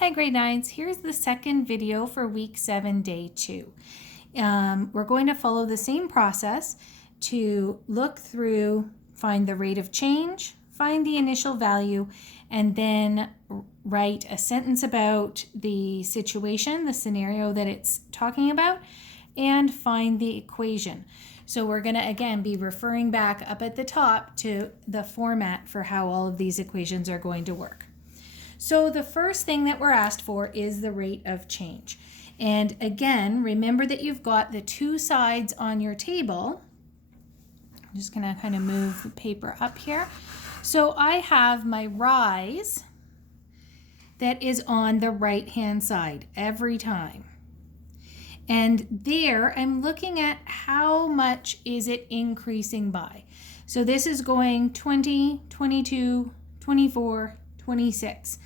Hi grade 9s, here's the second video for week 7, day 2. We're going to follow the same process to look through, find the rate of change, find the initial value, and then write a sentence about the situation, the scenario that it's talking about, and find the equation. So we're going to again be referring back up at the top to the format for how all of these equations are going to work. So the first thing that we're asked for is the rate of change. And again, remember that you've got the two sides on your table. I'm just going to kind of move the paper up here. So I have my rise that is on the right-hand side every time. And there I'm looking at how much is it increasing by. So this is going 20, 22, 24, 26.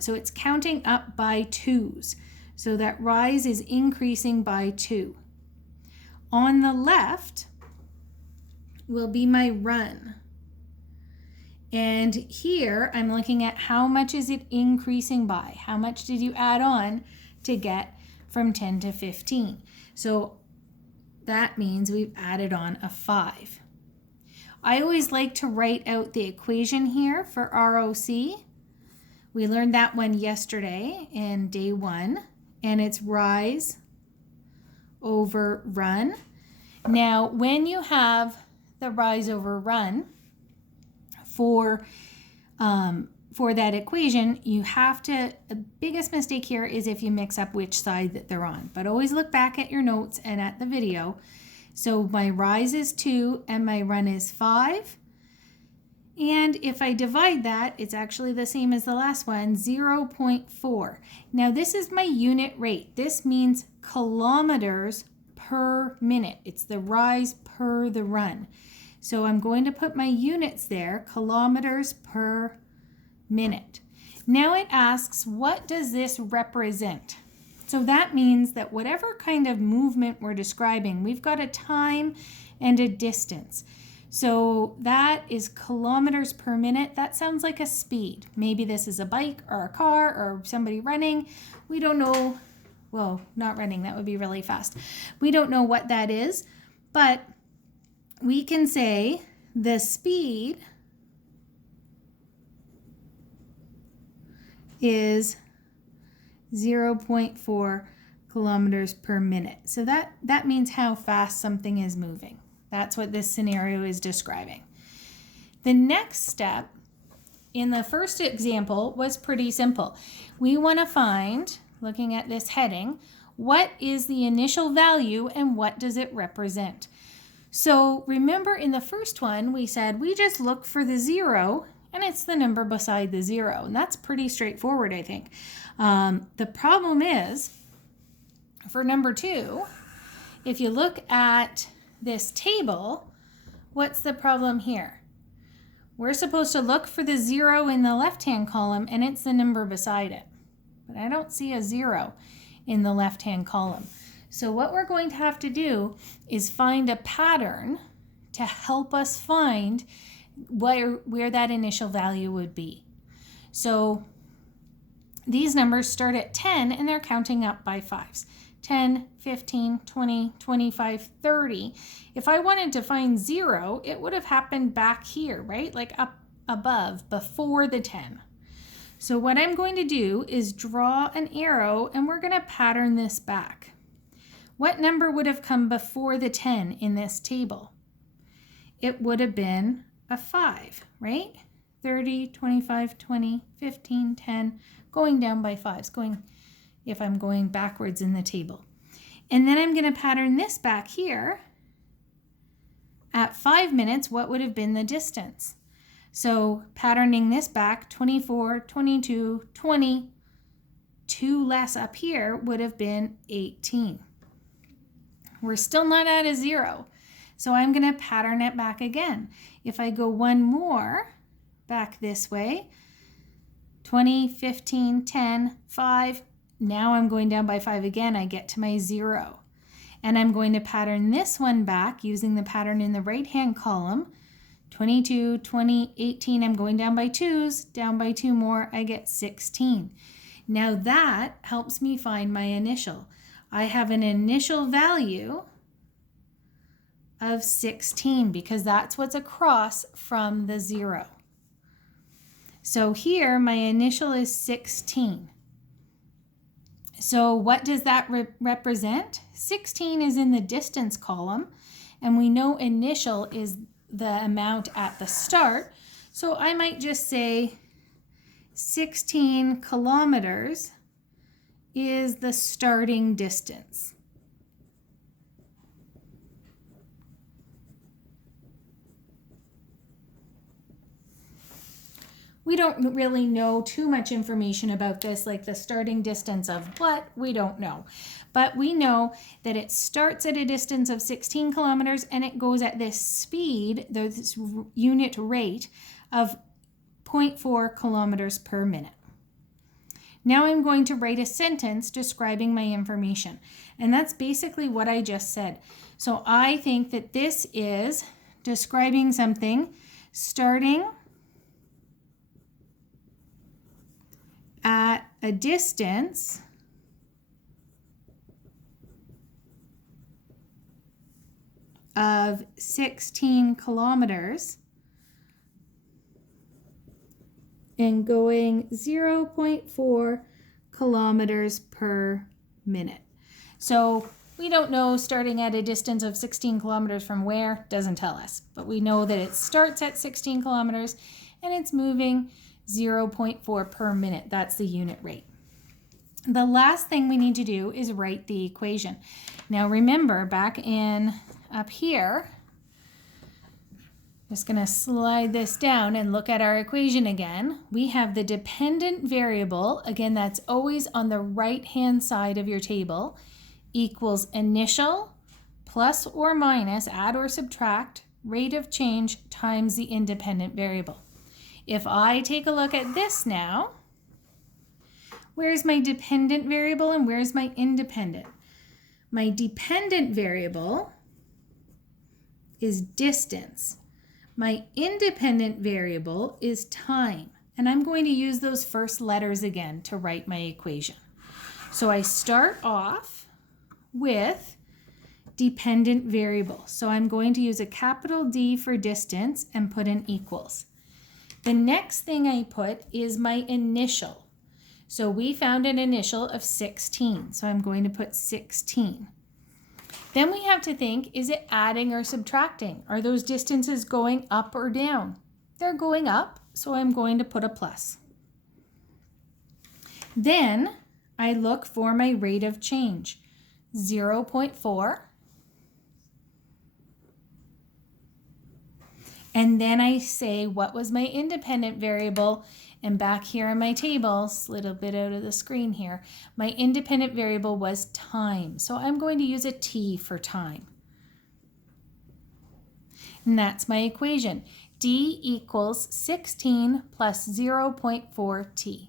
So it's counting up by 2s. So that rise is increasing by 2. On the left will be my run. And here I'm looking at how much is it increasing by. How much did you add on to get from 10 to 15? So that means we've added on a 5. I always like to write out the equation here for ROC. We learned that one yesterday in day 1, and it's rise over run. Now, when you have the rise over run for that equation, you have to, the biggest mistake here is if you mix up which side that they're on. But always look back at your notes and at the video. So my rise is 2 and my run is 5. And if I divide that, it's actually the same as the last one, 0.4. Now this is my unit rate. This means kilometers per minute. It's the rise per the run. So I'm going to put my units there, kilometers per minute. Now it asks, what does this represent? So that means that whatever kind of movement we're describing, we've got a time and a distance. So that is kilometers per minute. That sounds like a speed. Maybe this is a bike or a car or somebody running. We don't know. Well, not running. That would be really fast. We don't know what that is, but we can say the speed is 0.4 kilometers per minute. So that means how fast something is moving. That's what this scenario is describing. The next step in the first example was pretty simple. We want to find, looking at this heading, what is the initial value and what does it represent? So remember in the first one, we said we just look for the 0 and it's the number beside the 0. And that's pretty straightforward, I think. The problem is, for number 2, if you look at this table, what's the problem here? We're supposed to look for the 0 in the left-hand column and it's the number beside it. But I don't see a 0 in the left-hand column. So what we're going to have to do is find a pattern to help us find where that initial value would be. So these numbers start at 10 and they're counting up by 5s. 10, 15, 20, 25, 30. If I wanted to find 0, it would have happened back here, right? Like up above, before the 10. So what I'm going to do is draw an arrow and we're going to pattern this back. What number would have come before the 10 in this table? It would have been a 5, right? 30, 25, 20, 15, 10, going down by 5s, if I'm going backwards in the table. And then I'm going to pattern this back here. At 5 minutes, what would have been the distance? So patterning this back, 24, 22, 20, 2 less up here would have been 18. We're still not at a 0. So I'm going to pattern it back again. If I go one more back this way, 20, 15, 10, 5, now I'm going down by 5 again, I get to my 0. And I'm going to pattern this one back using the pattern in the right-hand column. 22, 20, 18, I'm going down by 2s, down by 2 more, I get 16. Now that helps me find my initial. I have an initial value of 16 because that's what's across from the 0. So here my initial is 16. So what does that represent? 16 is in the distance column, and we know initial is the amount at the start. So I might just say 16 kilometers is the starting distance. We don't really know too much information about this, like the starting distance of what, we don't know. But we know that it starts at a distance of 16 kilometers and it goes at this speed, this unit rate of 0.4 kilometers per minute. Now I'm going to write a sentence describing my information. And that's basically what I just said. So I think that this is describing something starting at a distance of 16 kilometers and going 0.4 kilometers per minute. So we don't know starting at a distance of 16 kilometers from where, doesn't tell us, but we know that it starts at 16 kilometers and it's moving 0.4 per minute. That's the unit rate. The last thing we need to do is write the equation. Now remember, back in up here, just going to slide this down and look at our equation again. We have the dependent variable, again that's always on the right hand side of your table, equals initial plus or minus, add or subtract, rate of change times the independent variable. If I take a look at this now, where's my dependent variable and where's my independent? My dependent variable is distance. My independent variable is time. And I'm going to use those first letters again to write my equation. So I start off with dependent variable. So I'm going to use a capital D for distance and put an equals. The next thing I put is my initial. So we found an initial of 16. So I'm going to put 16. Then we have to think, is it adding or subtracting? Are those distances going up or down? They're going up, so I'm going to put a plus. Then I look for my rate of change, 0.4. And then I say, what was my independent variable? And back here in my table, slid a bit out of the screen here, my independent variable was time. So I'm going to use a T for time. And that's my equation. D equals 16 plus 0.4T.